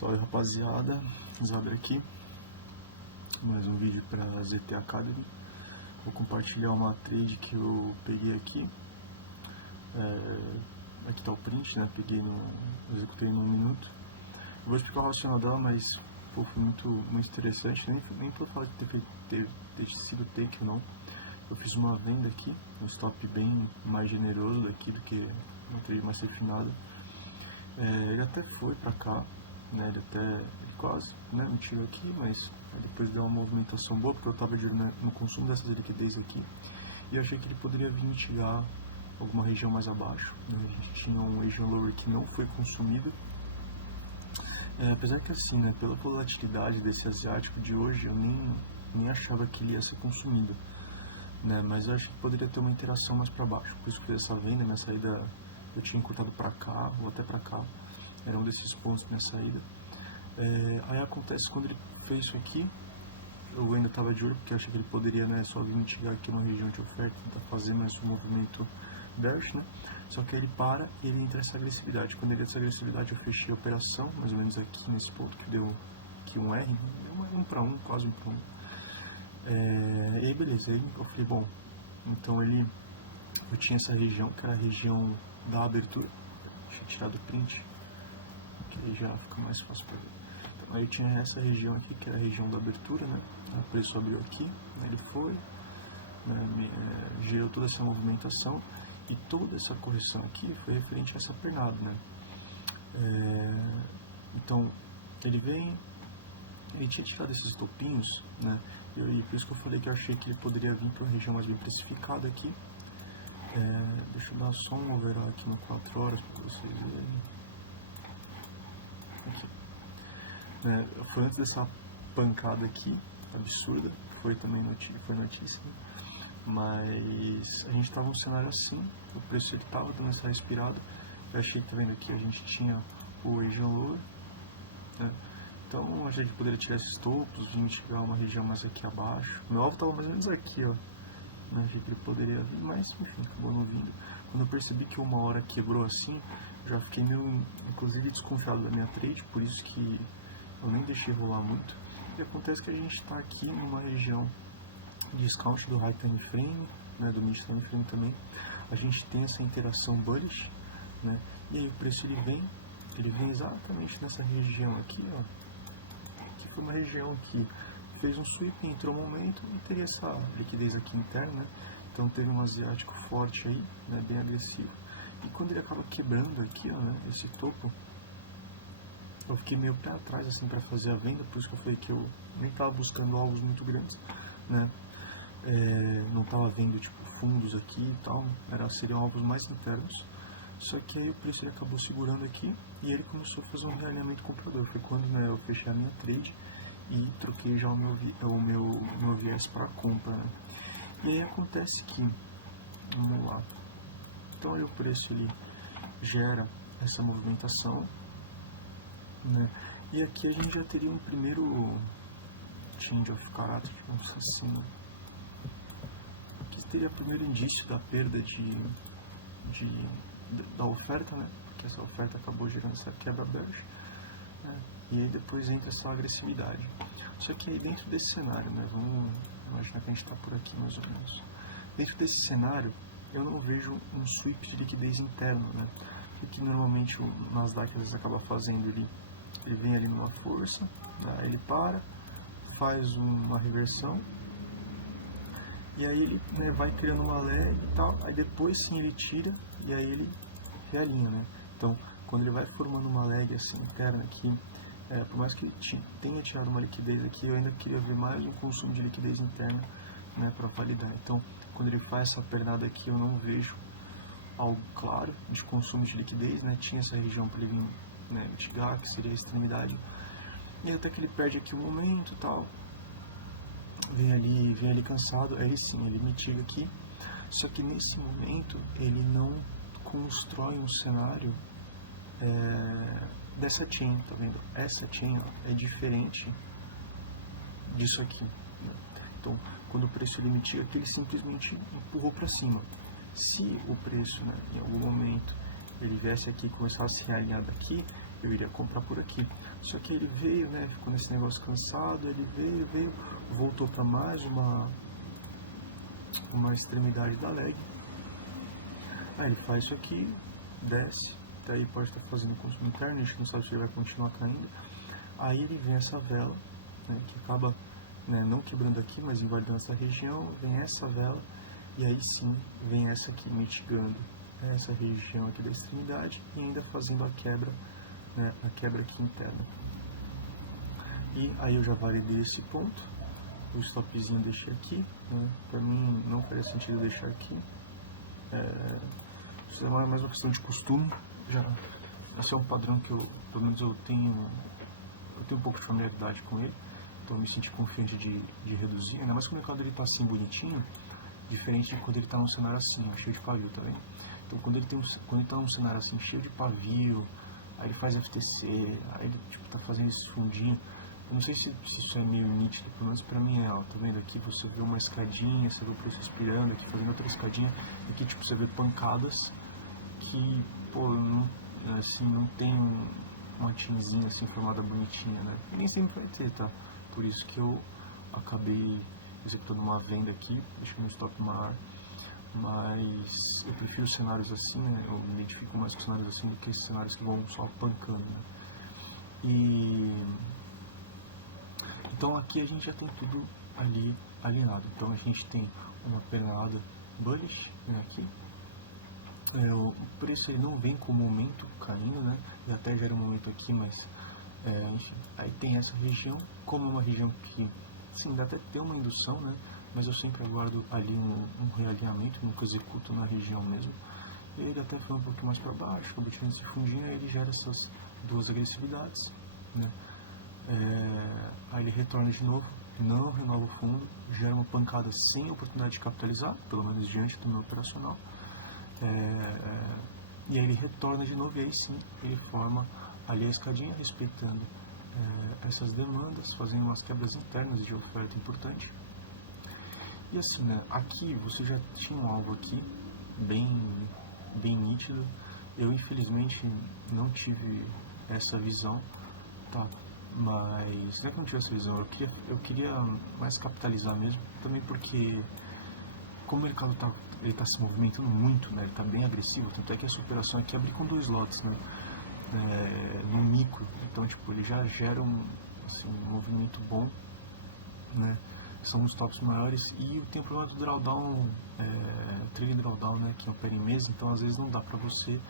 Salve rapaziada, Zaber aqui, mais um vídeo para ZT Academy. Vou compartilhar uma trade que eu peguei aqui. Aqui tá o print, né? Executei em 1 minuto. Vou explicar o racional dela, mas pô, foi muito interessante. Nem por falar de ter sido take ou não. Eu fiz uma venda aqui, um stop bem mais generoso daqui do que uma trade mais refinada. Ele até foi pra cá, né, ele quase, né, me tirou aqui, mas depois deu uma movimentação boa, porque eu estava de olho no consumo dessas liquidez aqui, e eu achei que ele poderia vir mitigar alguma região mais abaixo, né. A gente tinha um Asian Lower que não foi consumido, apesar que assim, né, pela volatilidade desse asiático de hoje, eu nem achava que ele ia ser consumido, né, mas eu acho que poderia ter uma interação mais para baixo, por isso que eu fiz essa venda. Minha saída eu tinha encurtado para cá, ou até para cá, era um desses pontos minha saída. Aí acontece, quando ele fez isso aqui, eu ainda estava de olho, porque eu achei que ele poderia, né, só vir mitigar aqui uma região de oferta, tentar fazer mais um movimento bearish, né? Só que aí ele para e ele entra essa agressividade. Quando ele entra essa agressividade, eu fechei a operação, mais ou menos aqui nesse ponto, que deu aqui um R, um para um, quase um para um. E aí beleza, aí eu falei, bom, então eu tinha essa região, que era a região da abertura. Deixa eu tirar do print, que aí já fica mais fácil para ver. Então, aí eu tinha essa região aqui, que era a região da abertura, né? O preço abriu aqui, né? Ele foi, né? Gerou toda essa movimentação, e toda essa correção aqui foi referente a essa pernada, né? Então, ele tinha tirado esses topinhos, né? E por isso que eu falei que eu achei que ele poderia vir para uma região mais bem precificada aqui. Deixa eu dar só um overall aqui no 4 horas para vocês verem. Aqui. Foi antes dessa pancada aqui, absurda, foi também notícia, né? Mas a gente estava num cenário assim, o preço ele estava dando essa respirada. Eu achei que, tá vendo aqui, a gente tinha o Asian Lower, né? Então eu achei que poderia tirar esses topos, vir chegar uma região mais aqui abaixo. O meu alvo estava mais ou menos aqui, ó. Eu achei que ele poderia vir, mas enfim, acabou não vindo. Quando eu percebi que uma hora quebrou assim, já fiquei meio, inclusive, desconfiado da minha trade, por isso que eu nem deixei rolar muito. E acontece que a gente está aqui numa região de discount do high time frame, né, do mid time frame também. A gente tem essa interação bullish, né, e aí o preço ele vem exatamente nessa região aqui, ó, que foi uma região que fez um sweep, entrou um momento e teria essa liquidez aqui interna, né? Então teve um asiático forte aí, né, bem agressivo. E quando ele acaba quebrando aqui, ó, né, esse topo, eu fiquei meio pé atrás assim para fazer a venda, por isso que eu falei que eu nem estava buscando alvos muito grandes, né? Não estava vendo tipo fundos aqui e tal, seriam alvos mais internos. Só que aí o preço ele acabou segurando aqui e ele começou a fazer um realinhamento comprador. Foi quando, né, eu fechei a minha trade e troquei já o meu viés para compra, né? E aí acontece que, vamos lá, então aí o preço ele gera essa movimentação, né? E aqui a gente já teria um primeiro change of character, vamos assim, aqui teria o primeiro indício da perda da oferta, né? Porque essa oferta acabou gerando essa quebra bearish, né? E aí depois entra essa agressividade. Só que aí dentro desse cenário, né, vamos imaginar que a gente está por aqui mais ou menos. Dentro desse cenário, eu não vejo um sweep de liquidez interno, né? O que normalmente o Nasdaq às vezes acaba fazendo, ele vem ali numa força, né, ele faz uma reversão, e aí ele, né, vai criando uma leg e tal, aí depois sim ele tira, e aí ele realinha, né? Então, quando ele vai formando uma leg assim interna aqui, por mais que ele tenha tirado uma liquidez aqui, eu ainda queria ver mais um consumo de liquidez interna, né, para validar. Então, quando ele faz essa pernada aqui, eu não vejo algo claro de consumo de liquidez, né? Tinha essa região para ele vir, né, mitigar, que seria a extremidade. E até que ele perde aqui um momento e tal, vem ali cansado, aí sim, ele mitiga aqui. Só que nesse momento, ele não constrói um cenário dessa chain, tá vendo? Essa chain, ó, é diferente disso aqui, né? Então, quando o preço ele mitiga aqui, ele simplesmente empurrou para cima. Se o preço, né, em algum momento ele viesse aqui e começasse a se realinhar daqui, eu iria comprar por aqui. Só que ele veio, né, ficou nesse negócio cansado, ele veio, voltou para mais uma extremidade da leg. Aí ele faz isso aqui, desce, daí pode estar fazendo consumo interno, a gente não sabe se ele vai continuar caindo. Aí ele vem essa vela, né, que acaba, né, não quebrando aqui, mas invalidando essa região, vem essa vela, e aí sim vem essa aqui mitigando essa região aqui da extremidade e ainda fazendo a quebra, né, a quebra aqui interna. E aí eu já validei esse ponto, o stopzinho deixei aqui, né, para mim não faria sentido deixar aqui, isso é mais uma questão de costume, já esse é um padrão que eu, pelo menos eu tenho um pouco de familiaridade com ele, então eu me senti confiante de reduzir, ainda mais quando o mercado ele tá assim bonitinho, diferente de quando ele está num cenário assim, ó, cheio de pavio, tá vendo? Então quando ele tá num cenário assim, cheio de pavio, aí ele faz FTC, aí ele tipo, tá fazendo esse fundinho, eu não sei se isso é meio nítido, pelo menos pra mim é, ó, tá vendo aqui, você vê uma escadinha, você vê o preço respirando, aqui fazendo outra escadinha, aqui tipo, você vê pancadas que, pô, não, assim, não tem uma tinzinha assim formada bonitinha, né? E nem sempre vai ter, tá? Por isso que eu acabei executando uma venda aqui, deixando um stop maior, mas eu prefiro cenários assim, né? Eu me identifico mais com cenários assim do que esses cenários que vão só pancando, né? E então aqui a gente já tem tudo ali alinhado. Então a gente tem uma pernada bullish, né, aqui. O preço ele não vem com o momento caindo, né? E até gera um momento aqui, mas enfim, aí tem essa região, como é uma região que sim, dá até ter uma indução, né? Mas eu sempre aguardo ali um realinhamento, nunca executo na região mesmo. E ele até foi um pouquinho mais para baixo, acabou tirando esse fundinho, aí ele gera essas duas agressividades, né? Aí ele retorna de novo, não renova o fundo, gera uma pancada sem oportunidade de capitalizar, pelo menos diante do meu operacional. E aí ele retorna de novo e aí sim ele forma ali a escadinha respeitando essas demandas, fazendo umas quebras internas de oferta importante. E assim, né, aqui você já tinha um alvo aqui bem nítido. Eu infelizmente não tive essa visão, tá? Mas não é que eu não tive essa visão, eu queria mais capitalizar mesmo, também porque como o mercado ele tá se movimentando muito, né, ele tá bem agressivo, tanto é que essa operação aqui abre com 2 lotes, né, no micro, então tipo, ele já gera um movimento bom, né, são os tops maiores e tem o problema do drawdown, trade drawdown, né, que opera em mês, então às vezes não dá pra você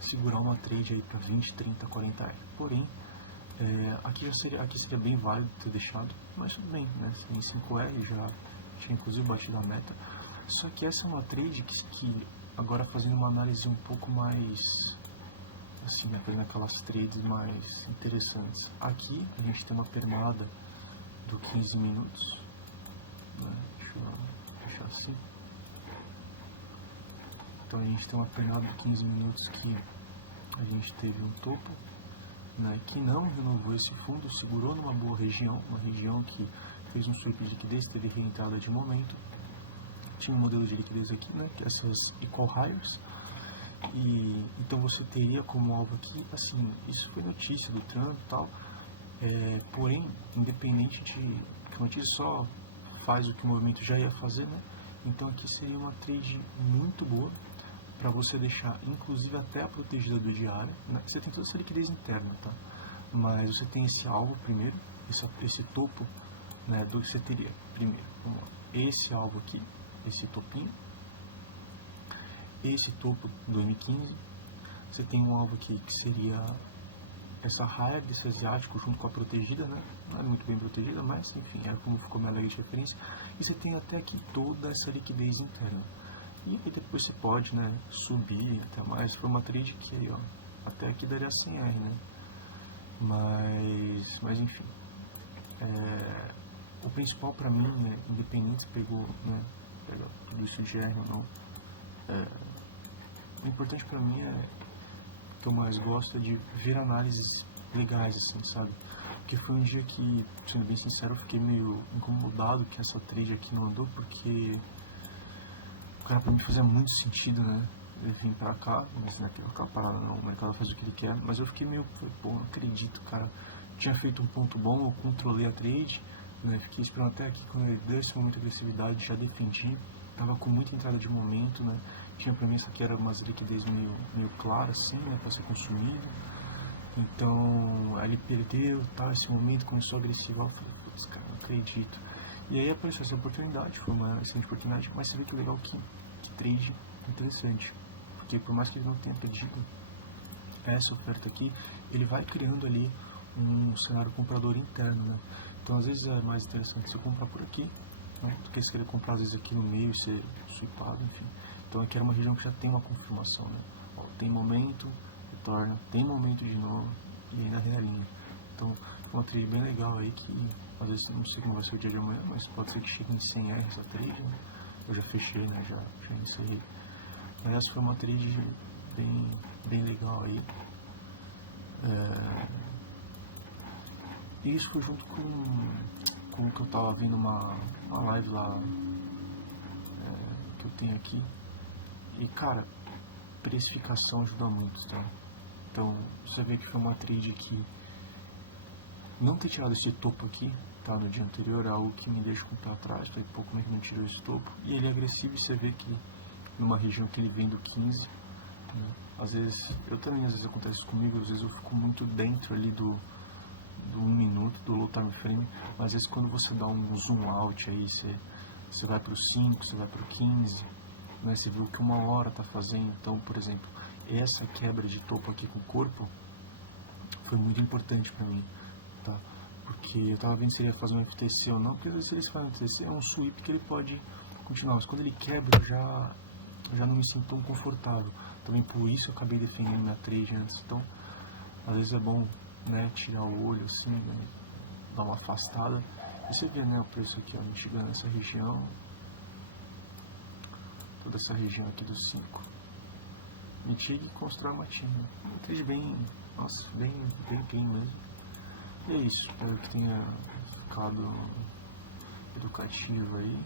segurar uma trade aí pra 20, 30, 40 reais, porém, aqui seria bem válido ter deixado, mas tudo bem, né, em 5R já tinha inclusive batido a meta. Só que essa é uma trade que agora fazendo uma análise um pouco mais, assim, né, fazendo aquelas trades mais interessantes. Aqui a gente tem uma pernada do 15 minutos, né, deixa eu deixar assim. Então a gente tem uma pernada de 15 minutos que a gente teve um topo, né, que não renovou esse fundo, segurou numa boa região, uma região que fez um sweep de liquidez, teve reentrada de momento. Tinha um modelo de liquidez aqui, né, que é essas equal highs, e então você teria como alvo aqui, assim, isso foi notícia do Trump e tal, porém, independente de que a notícia só faz o que o movimento já ia fazer, né, então aqui seria uma trade muito boa para você deixar, inclusive até a protegida do diário, né, você tem toda essa liquidez interna, tá, mas você tem esse alvo primeiro, esse topo, né, do que você teria primeiro, vamos lá, esse alvo aqui, esse topinho, esse topo do M15, você tem um alvo aqui que seria essa raia desse asiático junto com a protegida, né? Não é muito bem protegida, mas enfim, é como ficou minha leg de referência. E você tem até aqui toda essa liquidez interna. E aí depois você pode, né, subir até mais. Foi uma trade que aí, ó, até aqui daria 100R, né? Mas enfim, o principal para mim, né, independente se pegou, né, pega tudo isso de R ou não, o importante para mim que eu mais gosto é de ver análises legais, assim, sabe? Porque foi um dia que, sendo bem sincero, eu fiquei meio incomodado que essa trade aqui não andou, porque o cara, pra mim fazia muito sentido, né, vim pra cá, mas naquela parada não, o mercado faz o que ele quer, mas eu fiquei meio, pô, não acredito, cara, tinha feito um ponto bom, eu controlei a trade, né, fiquei esperando até aqui, quando ele deu esse momento de agressividade, já defendi, tava com muita entrada de momento, né, tinha pra mim essa aqui era uma liquidez meio clara, assim, né, pra ser consumido, então, aí ele perdeu, tá, esse momento começou a agressivar, eu falei, putz, cara, não acredito, e aí apareceu essa oportunidade, foi uma excelente oportunidade, mas você vê que legal que trade interessante, porque por mais que ele não tenha pedido essa oferta aqui, ele vai criando ali um cenário comprador interno, né? Então às vezes é mais interessante você comprar por aqui, né, do que você querer comprar às vezes aqui no meio e ser sweepado, enfim. Então aqui era uma região que já tem uma confirmação, né? Ó, tem momento, retorna, tem momento de novo e aí na realinha. Então é uma trade bem legal aí que às vezes não sei como vai ser o dia de amanhã, mas pode ser que chegue em 100R essa trade, né? Eu já fechei, né? Já encerrei. Mas essa foi uma trade bem legal aí. E isso foi junto com o que eu tava vendo uma live lá que eu tenho aqui. E cara, precificação ajuda muito, tá? Então você vê que foi uma trade que não ter tirado esse topo aqui, tá, no dia anterior é algo que me deixa com o pé atrás, falei, pô, como é que não tirou esse topo? E ele é agressivo e você vê que numa região que ele vem do 15, né? Às vezes acontece isso comigo, às vezes eu fico muito dentro ali do 1 minuto, do low time frame, mas às vezes quando você dá um zoom out aí, você vai pro 5, você vai pro 15, né? Você viu que 1 hora tá fazendo, então, por exemplo, essa quebra de topo aqui com o corpo foi muito importante pra mim, tá? Porque eu tava vendo se ele ia fazer um FTC ou não, porque às vezes se ele faz um FTC é um sweep que ele pode continuar, mas quando ele quebra eu já não me sinto tão confortável. Também por isso eu acabei defendendo minha trade antes. Então, às vezes é bom, né, tirar o olho assim, né, dar uma afastada. E você vê, né, o preço aqui, ó, a gente chegando nessa região, toda essa região aqui do 5. Mitig e constrói uma time. Uma trade bem, nossa, bem clean mesmo. E é isso, espero que tenha ficado educativo aí.